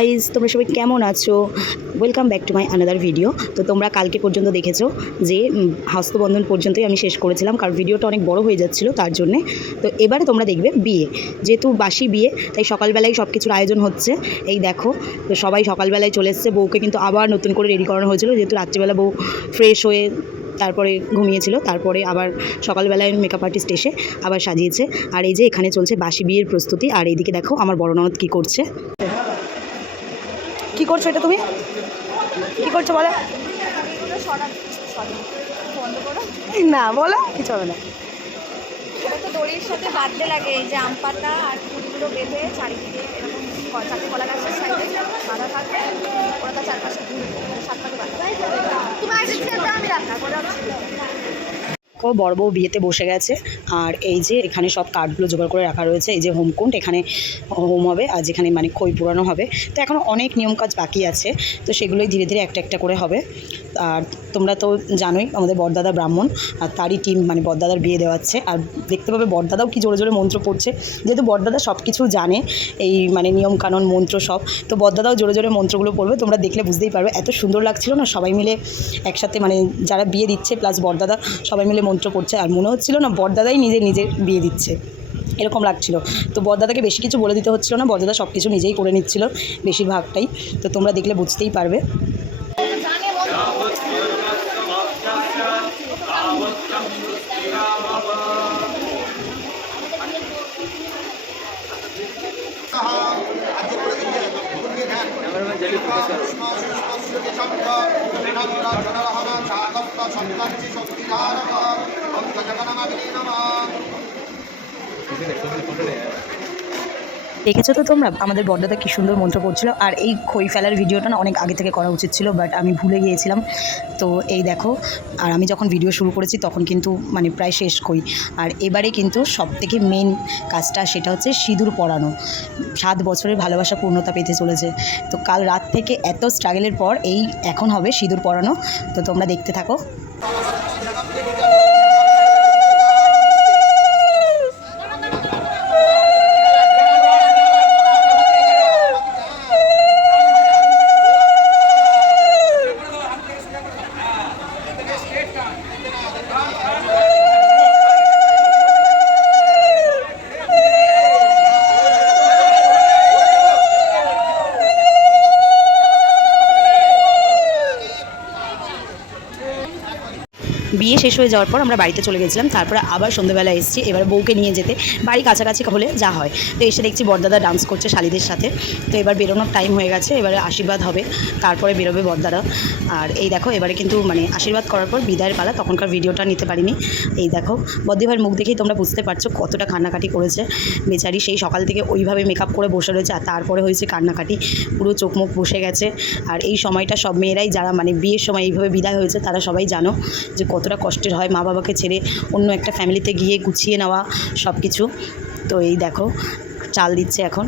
Guys তোমরা সবাই কেমন আছো? Welcome back to my another video তো তোমরা কালকে পর্যন্ত দেখেছ যে হস্তবন্ধন পর্যন্তই আমি শেষ করেছিলাম, কারণ ভিডিওটা অনেক বড় হয়ে যাচ্ছিল তার জন্যে। তো এবারে তোমরা দেখবে বিয়ে। যেহেতু বাসি বিয়ে, তাই সকালবেলায় সব কিছুর আয়োজন হচ্ছে। এই দেখো, তো সবাই সকালবেলায় চলে এসছে। বউকে কিন্তু আবার নতুন করে রেডি করানো হয়েছিল। যেহেতু রাত্রিবেলা বউ ফ্রেশ হয়ে তারপরে ঘুমিয়েছিল, তারপরে আবার সকালবেলায় মেকআপ আর্টিস্ট এসে আবার সাজিয়েছে। আর এই যে এখানে চলছে বাসি বিয়ের প্রস্তুতি। আর এইদিকে দেখো আমার বড় ননদ কী করছে। করছ এটা তুমি? কি করছ বলো? না বলো কিছু হবে না। এটা তো দড়ির সাথে বাঁধতে লাগে এই যে আম পাতা আর ফুলগুলো বেঁধে চারিদিকে এরকম চারটে কলা গাছের সাইডে বাঁধা থাকবে ওরা তার চারপাশে ঘুরবে বাঁধা তারপরে বড় বউ বিয়েতে বসে গেছে। আর এই যে এখানে সব কার্ডগুলো জোগাড় করে রাখা রয়েছে, এই যে হোমকুণ্ড এখানে হোম হবে আর যেখানে মানে খই পুরানো হবে। তো এখনও অনেক নিয়ম কাজ বাকি আছে, তো সেগুলোই ধীরে ধীরে একটা একটা করে হবে। আর তোমরা তো জানোই, আমাদের বরদাদা ব্রাহ্মণ, আর তারই টিম মানে বরদাদার বিয়ে দেওয়াচ্ছে। আর দেখতে পাবে বরদাদাও কি জোরে জোরে মন্ত্র পড়ছে। যেহেতু বরদাদা সব কিছু জানে, এই মানে নিয়ম কানুন, মন্ত্র সব, তো বরদাদাও জোরে জোরে মন্ত্রগুলো পড়বে। তোমরা দেখলে বুঝতেই পারবে, এত সুন্দর লাগছিল না সবাই মিলে একসাথে মানে যারা বিয়ে দিচ্ছে প্লাস বরদাদা সবাই মিলে মন্ত্র পড়ছে আর মনে হচ্ছিল না বরদাদাই নিজে নিজে বিয়ে দিচ্ছে। এরকম লাগছিল। তো বরদাদাকে বেশি কিছু বলে দিতে হচ্ছিল না, বরদাদা সব কিছু নিজেই করে নিচ্ছিল বেশিরভাগটাই। তো তোমরা দেখলে বুঝতেই পারবে। দেখেছ তো তোমরা? আমাদের বড়দাদা কী সুন্দর মন্ত্র পড়ছিল। আর এই খই ফেলার ভিডিওটা না অনেক আগে থেকে করা উচিত ছিল বাট আমি ভুলে গিয়েছিলাম। তো এই দেখো, আর আমি যখন ভিডিও শুরু করেছি, তখন কিন্তু মানে প্রায় শেষ খই। আর এবারে কিন্তু সব থেকে মেন কাজটা সেটা হচ্ছে সিঁদুর পরানো। সাত বছরের ভালোবাসা পূর্ণতা পেতে চলেছে। তো কাল রাত থেকে এত স্ট্রাগলের পর এই এখন হবে সিঁদুর পরানো। তো তোমরা দেখতে থাকো। বিয়ে শেষ হয়ে যাওয়ার পর আমরা বাড়িতে চলে গেছিলাম, তারপরে আবার সন্ধ্যেবেলা এসেছি, এবার বউকে নিয়ে যেতে, বাড়ি কাছাকাছি হলে যা হয়। তো এসে দেখছি বরদাদা ডান্স করছে শালিদের সাথে। তো এবার বেরোনোর টাইম হয়ে গেছে, এবারে আশীর্বাদ হবে, তারপরে বেরোবে বরদাদা। আর এই দেখো, এবারে কিন্তু মানে আশীর্বাদ করার পর বিদায়ের পালা, তখনকার ভিডিওটা নিতে পারিনি। এই দেখো বদ্দিভাইয়ের মুখ দেখেই তোমরা বুঝতে পারছ কতটা কান্নাকাটি করেছে। বেচারি সেই সকাল থেকে ওইভাবে মেকআপ করে বসে রয়েছে, আর তারপরে হয়েছে কান্নাকাটি। পুরো চোখ মুখ বসে গেছে। আর এই সময়টা সব মেয়েরাই, যারা মানে বিয়ের সময় এইভাবে বিদায় হয়েছে, তারা সবাই জানো যে কতটা কষ্টের হয় মা বাবাকে ছেড়ে অন্য একটা ফ্যামিলিতে গিয়ে গুছিয়ে নেওয়া, সব কিছু। তো এই দেখো, চাল দিচ্ছে এখন।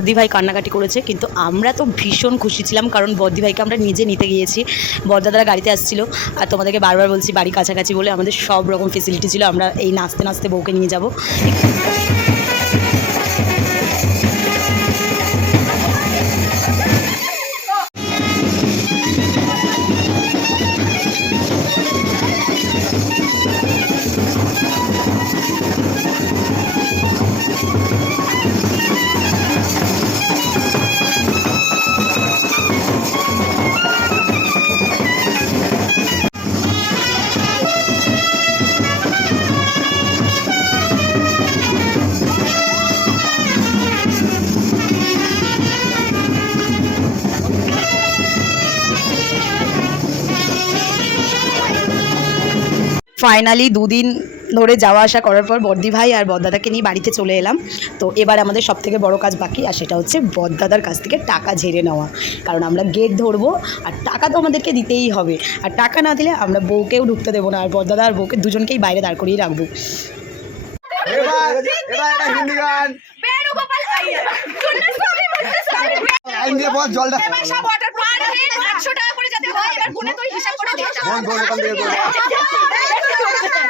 বর্দি ভাই কান্নাকাটি করেছে, কিন্তু আমরা তো ভীষণ খুশি ছিলাম, কারণ বদ্দি ভাইকে আমরা নিজে নিতে গিয়েছি। বরদাদারা গাড়িতে আসছিল, আর তোমাদেরকে বারবার বলছি বাড়ি কাছাকাছি বলে আমাদের সব রকম ফেসিলিটি ছিল, আমরা এই নাচতে নাচতে বউকে নিয়ে যাব। ফাইনালি দুদিন ধরে যাওয়া আসা করার পর বর্দি ভাই আর বদদাদাকে নিয়ে বাড়িতে চলে এলাম তো এবার আমাদের সব থেকে বড় কাজ বাকি আর সেটা হচ্ছে বদদাদার কাছ থেকে টাকা ঝেড়ে নেওয়া কারণ আমরা গেট ধরবো আর টাকা তো আমাদেরকে দিতেই হবে আর টাকা না দিলে আমরা বউকেও ঢুকতে দেবো না আর বদদাদা আর বউকে দুজনকেই বাইরে দাঁড় করিয়ে রাখব জলটা এবার সব ওয়াটার পার হয়ে 800 টাকা করে যাতে হয় এবার গুনে তুই হিসাব করে Yeah.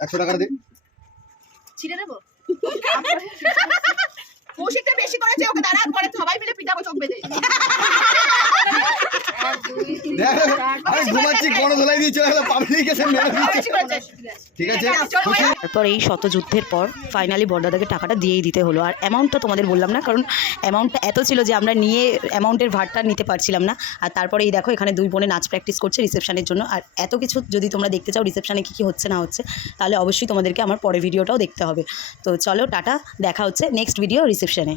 একশো টাকা দিন ছিঁড়ে দেবো? কৌশিকটা বেশি করেছে ওকে দাঁড়া করে সবাই মিলে পিটাবো চোখ বেঁধে দেখ আমি ঘুমাচ্ছি কোনো ধোলাই দিয়ে চলে গেলো পাবলিক এসে মেরে দিচ্ছে। বেশি করেছে। ঠিক আছে? চলো ভাইয়া। তারপর এই শত যুদ্ধের পর ফাইনালি বড়দাদাকে টাকাটা দিয়েই দিতে হলো। আর অ্যামাউন্টটা তোমাদের বললাম না কারণ অ্যামাউন্টটা এত ছিল যে আমরা নিয়ে অ্যামাউন্টের ভারটা নিতে পারছিলাম না। আর তারপরে এই দেখো এখানে দুই বোনে নাচ প্র্যাকটিস করছে রিসেপশনের জন্য। আর এত কিছু যদি তোমরা দেখতে চাও রিসেপশনে কী কী হচ্ছে না হচ্ছে তাহলে অবশ্যই তোমাদেরকে আমার পরে ভিডিওটাও দেখতে হবে। তো চলো টাটা দেখা হচ্ছে। নেক্সট ভিডিও রিসেপশনে ডিসক্রিপশানে